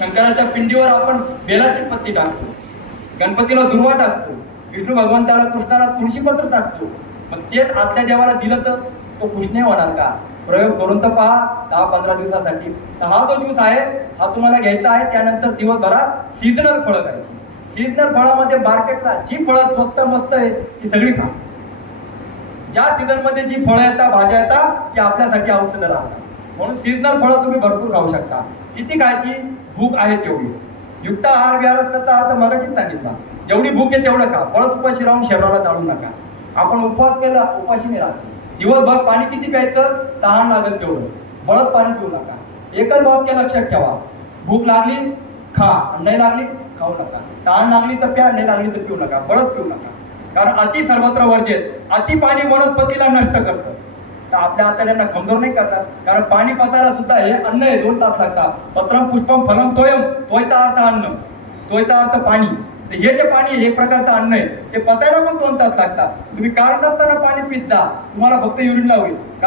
शंकराच्या पिंडीवर आपण बेलाची पत्ती टाकतो. गणपतीला दुर्वा टाकतो. विष्णू भगवंताला कृष्णाला तुळशीपत्र टाकतो. मग तेच आतल्या देवाला दिलं तर तो खुश नाही होणार का? प्रयोग करून तर पहा दहा पंधरा दिवसासाठी. तर हा जो ज्यूस आहे हा तुम्हाला घ्यायचा आहे त्यानंतर दिवसभरात सीजनल फळं खायची. सीजनल फळामध्ये मार्केटला जी फळं स्वस्त मस्त आहे ती सगळी खा. ज्या सीझनमध्ये जी फळं येतात भाज्या येतात ती आपल्यासाठी औषधं राहतात. म्हणून सीजनल फळं तुम्ही भरपूर खाऊ शकता. किती खायची? भूक आहे तेवढी. युक्त आहार विहार असण्याचा अर्थ मगाशीच सांगितला जेवढी भूक आहे तेवढं खा. परत उपाशी राहून शरीराला जाळू नका. आपण उपवास केला उपाशी नाही राहत. दिवसभर पाणी किती प्यायचं? तहान लागेल तेवढं. बळत पाणी पिऊ नका. एकच वाक्य लक्षात ठेवा. भूक लागली खा. नाही लागली खाऊ नका. तहान लागली तर प्या नाही लागली तर पिऊ नका. बळत पिऊ नका. कारण अति सर्वत्र वर्जेत. अति पाणी वनस्पतीला नष्ट करतं. तर आपल्या आतड्यांना कमजोर नाही करतात. कारण पाणी पचायला सुद्धा हे अन्न आहे दोन तास लागतात. पत्रम पुष्पम फलम तोयम तोयचा अर्थ अन्न. तोयचा अर्थ पाणी. तर हे जे पाणी आहे, हे प्रकारचं अन्न आहे. ते पचायला पण दोन तास लागतात. तुम्ही कारण असताना पाणी पित जा. तुम्हाला फक्त युरिनला होईल